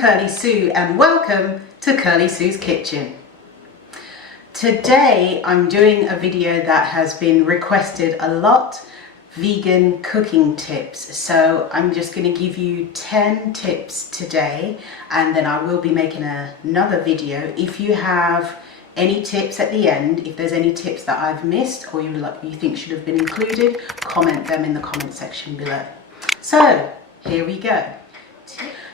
Kirly-sue and welcome to Kirly-sue's Kitchen. Today I'm doing a video that has been requested a lot, vegan cooking tips. So I'm just going to give you 10 tips today, and then I will be making another video. If you have any tips at the end, if there's any tips that I've missed or you think should have been included, comment them in the comment section below. So here we go.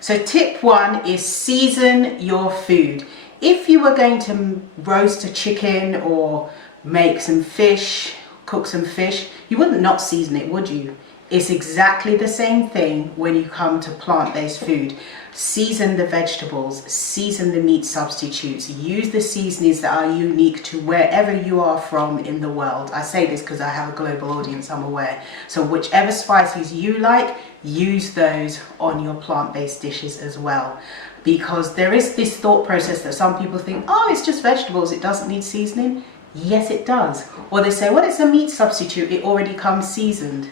So tip 1 is season your food. If you were going to roast a chicken or make some fish, cook some fish, you wouldn't not season it, would you? It's exactly the same thing when you come to plant-based food. Season the vegetables, season the meat substitutes, use the seasonings that are unique to wherever you are from in the world. I say this because I have a global audience, I'm aware. So whichever spices you like, use those on your plant-based dishes as well. Because there is this thought process that some people think, oh, it's just vegetables, it doesn't need seasoning. Yes, it does. Or they say, well, it's a meat substitute, it already comes seasoned.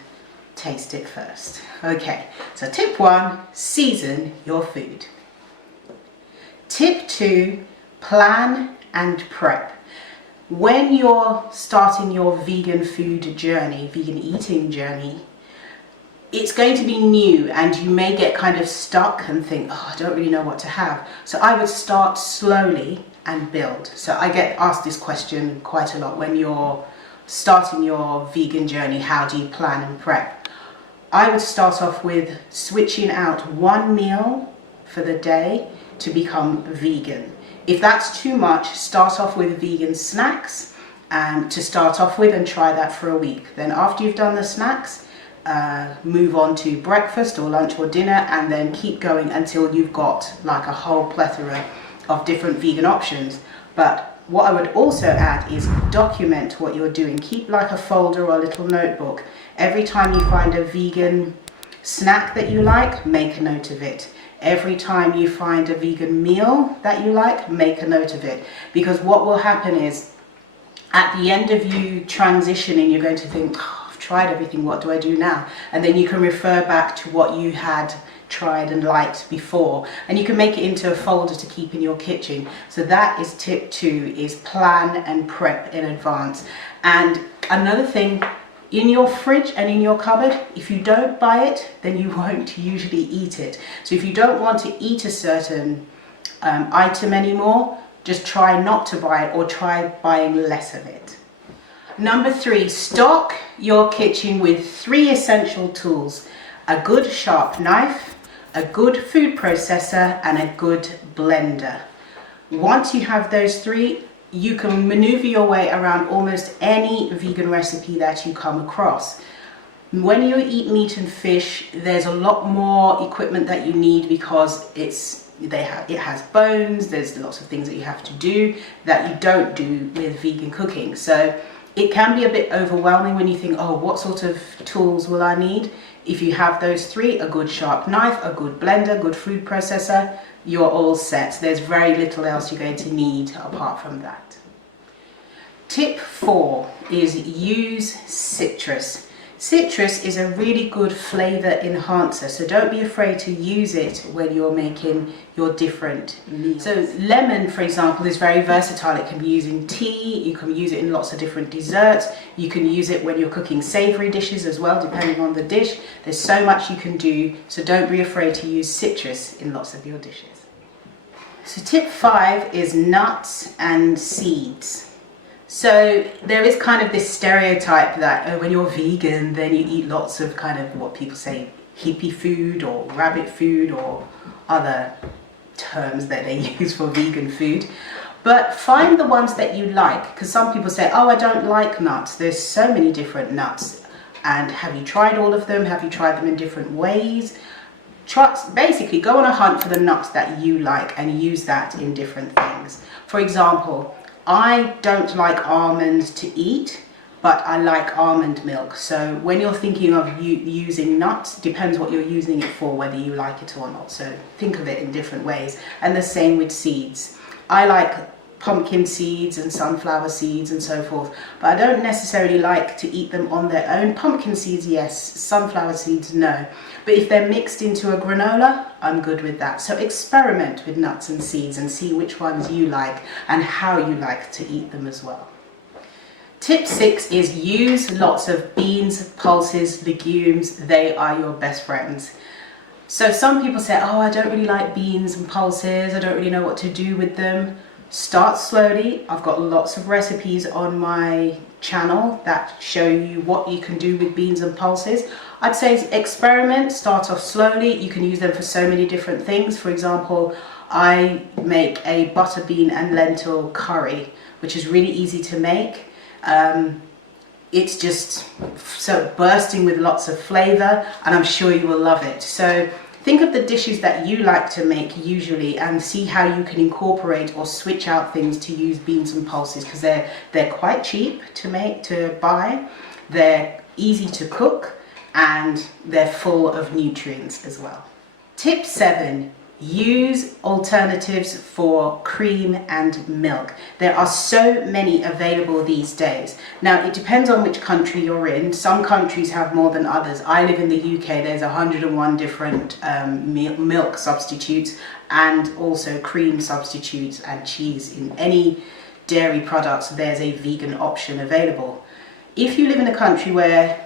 Taste it first. Okay, so tip 1, season your food. Tip 2, plan and prep. When you're starting your vegan food journey, vegan eating journey, it's going to be new and you may get kind of stuck and think, oh, I don't really know what to have. So I would start slowly and build. So I get asked this question quite a lot when you're starting your vegan journey, how do you plan and prep? I would start off with switching out one meal for the day to become vegan. If that's too much, start off with vegan snacks to start off with and try that for a week. Then after you've done the snacks, move on to breakfast or lunch or dinner, and then keep going until you've got like a whole plethora of different vegan options. But what I would also add is document what you're doing. Keep like a folder or a little notebook. Every time you find a vegan snack that you like, make a note of it. Every time you find a vegan meal that you like, make a note of it. Because what will happen is, at the end of you transitioning, you're going to think, oh, I've tried everything, what do I do now? And then you can refer back to what you had tried and liked before, and you can make it into a folder to keep in your kitchen. So that is tip 2, is plan and prep in advance. And another thing, in your fridge and in your cupboard, if you don't buy it, then you won't usually eat it. So if you don't want to eat a certain item anymore, just try not to buy it or try buying less of it. Number 3, stock your kitchen with 3 essential tools: a good sharp knife, a good food processor, and a good blender. Once you have those 3, you can maneuver your way around almost any vegan recipe that you come across. When you eat meat and fish, there's a lot more equipment that you need because it has bones, there's lots of things that you have to do that you don't do with vegan cooking. So it can be a bit overwhelming when you think, oh, what sort of tools will I need? If you have those 3, a good sharp knife, a good blender, good food processor, you're all set. There's very little else you're going to need apart from that. Tip 4 is use citrus. Citrus is a really good flavor enhancer, so don't be afraid to use it when you're making your different meals. So lemon, for example, is very versatile. It can be used in tea, you can use it in lots of different desserts, you can use it when you're cooking savory dishes as well, depending on the dish. There's so much you can do, so don't be afraid to use citrus in lots of your dishes. So tip 5 is nuts and seeds. So there is kind of this stereotype that when you're vegan, then you eat lots of kind of what people say hippie food or rabbit food or other terms that they use for vegan food. But find the ones that you like, because some people say, oh, I don't like nuts. There's so many different nuts. And have you tried all of them? Have you tried them in different ways? Basically, go on a hunt for the nuts that you like and use that in different things. For example, I don't like almonds to eat, but I like almond milk. So when you're thinking of using nuts, depends what you're using it for, whether you like it or not. So think of it in different ways. And the same with seeds. I like pumpkin seeds and sunflower seeds and so forth, but I don't necessarily like to eat them on their own. Pumpkin seeds, yes. Sunflower seeds, no. But if they're mixed into a granola, I'm good with that. So experiment with nuts and seeds and see which ones you like and how you like to eat them as well. Tip 6 is use lots of beans, pulses, legumes. They are your best friends. So some people say, oh, I don't really like beans and pulses. I don't really know what to do with them. Start slowly. I've got lots of recipes on my channel that show you what you can do with beans and pulses. I'd say experiment, start off slowly. You can use them for so many different things. For example, I make a butter bean and lentil curry, which is really easy to make. It's just so bursting with lots of flavor, and I'm sure you will love it. So think of the dishes that you like to make usually and see how you can incorporate or switch out things to use beans and pulses, because they're quite cheap to buy, they're easy to cook, and they're full of nutrients as well. Tip 7. Use alternatives for cream and milk. There are so many available these days. Now, it depends on which country you're in. Some countries have more than others. I live in the UK. There's 101 different milk substitutes, and also cream substitutes and cheese. In any dairy products, there's a vegan option available. If you live in a country where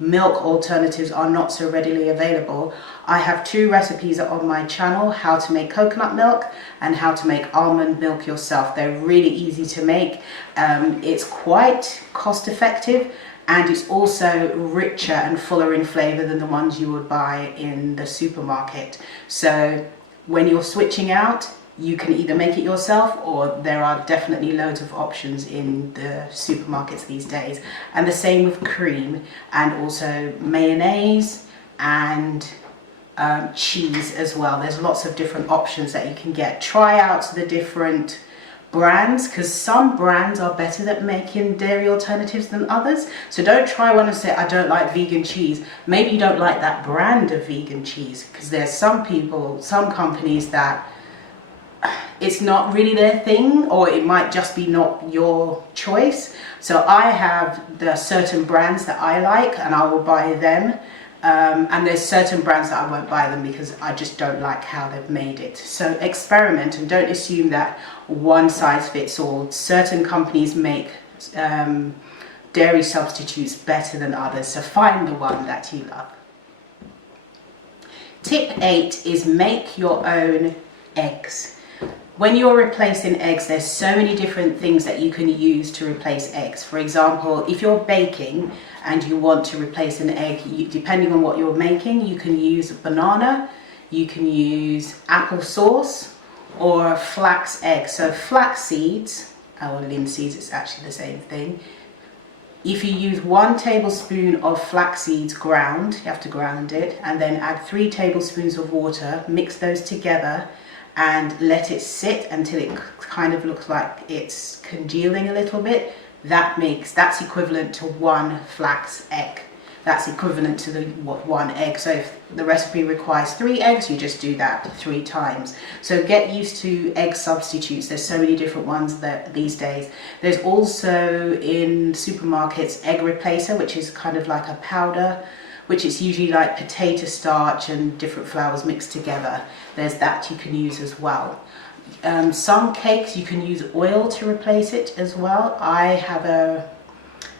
milk alternatives are not so readily available, I have 2 recipes on my channel: how to make coconut milk and how to make almond milk yourself. They're really easy to make. It's quite cost effective, and it's also richer and fuller in flavor than the ones you would buy in the supermarket. So when you're switching out, you can either make it yourself, or there are definitely loads of options in the supermarkets these days. And the same with cream, and also mayonnaise and cheese as well. There's lots of different options that you can get. Try out the different brands, because some brands are better at making dairy alternatives than others. So don't try one and say, I don't like vegan cheese. Maybe you don't like that brand of vegan cheese, because there's some companies that it's not really their thing, or it might just be not your choice. So I have the certain brands that I like, and I will buy them. And there's certain brands that I won't buy them because I just don't like how they've made it. So experiment, and don't assume that one size fits all. Certain companies make dairy substitutes better than others, so find the one that you love. Tip 8 is make your own eggs. When you're replacing eggs, there's so many different things that you can use to replace eggs. For example, if you're baking and you want to replace an egg, depending on what you're making, you can use banana, you can use apple sauce, or flax egg. So flax seeds, or linseeds, it's actually the same thing. If you use 1 tablespoon of flax seeds ground, you have to ground it, and then add 3 tablespoons of water, mix those together, and let it sit until it kind of looks like it's congealing a little bit. That's equivalent to 1 flax egg. That's equivalent to the 1 egg. So if the recipe requires 3 eggs, you just do that 3 times. So get used to egg substitutes. There's so many different ones these days. There's also in supermarkets egg replacer, which is kind of like a powder, which is usually like potato starch and different flours mixed together. There's that you can use as well. Some cakes you can use oil to replace it as well. I have a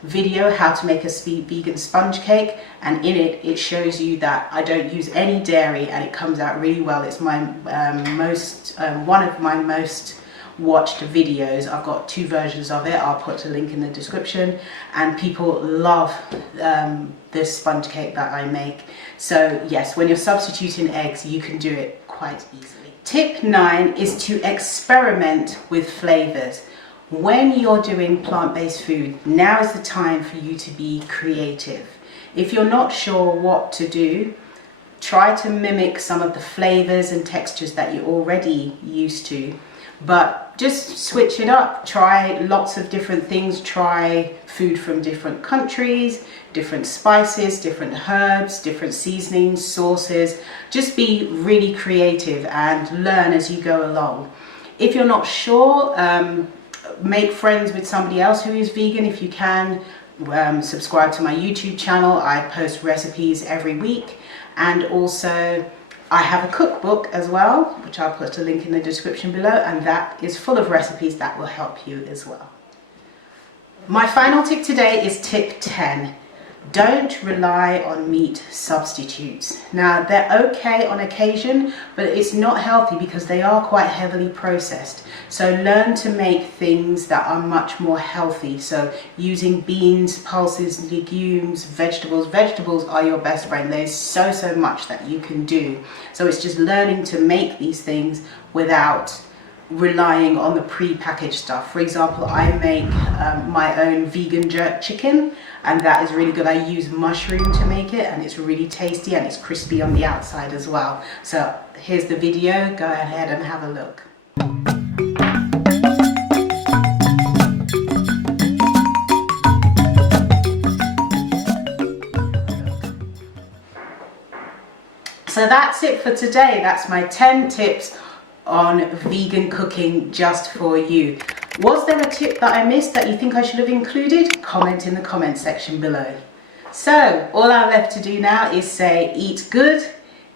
video how to make a vegan sponge cake, and in it shows you that I don't use any dairy, and it comes out really well. It's my one of my most watched videos. I've got 2 versions of it. I'll put a link in the description, and people love this sponge cake that I make. So yes, when you're substituting eggs, you can do it quite easily. Tip 9 is to experiment with flavors. When you're doing plant-based food, now is the time for you to be creative. If you're not sure what to do, try to mimic some of the flavors and textures that you're already used to, but just switch it up. Try lots of different things. Try food from different countries, different spices, different herbs, different seasonings, sauces. Just be really creative and learn as you go along. If you're not sure, make friends with somebody else who is vegan if you can. Subscribe to my YouTube channel. I post recipes every week, and also I have a cookbook as well, which I'll put a link in the description below, and that is full of recipes that will help you as well. My final tip today is tip 10. Don't rely on meat substitutes. Now, they're okay on occasion, but it's not healthy because they are quite heavily processed. So learn to make things that are much more healthy. So using beans, pulses, legumes, vegetables. Vegetables are your best friend. There's so much that you can do. So it's just learning to make these things without relying on the pre-packaged stuff. For example, I make my own vegan jerk chicken, and that is really good. I use mushroom to make it, and it's really tasty and it's crispy on the outside as well. So here's the video, go ahead and have a look. So that's it for today. That's my 10 tips on vegan cooking just for you. Was there a tip that I missed that you think I should have included? Comment in the comment section below. So all I'm left to do now is say eat good,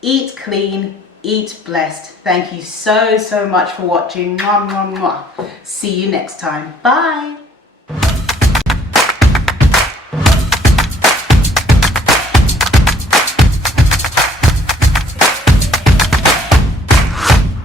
eat clean, eat blessed. Thank you so much for watching. Mwah, mwah, mwah. See you next time. Bye.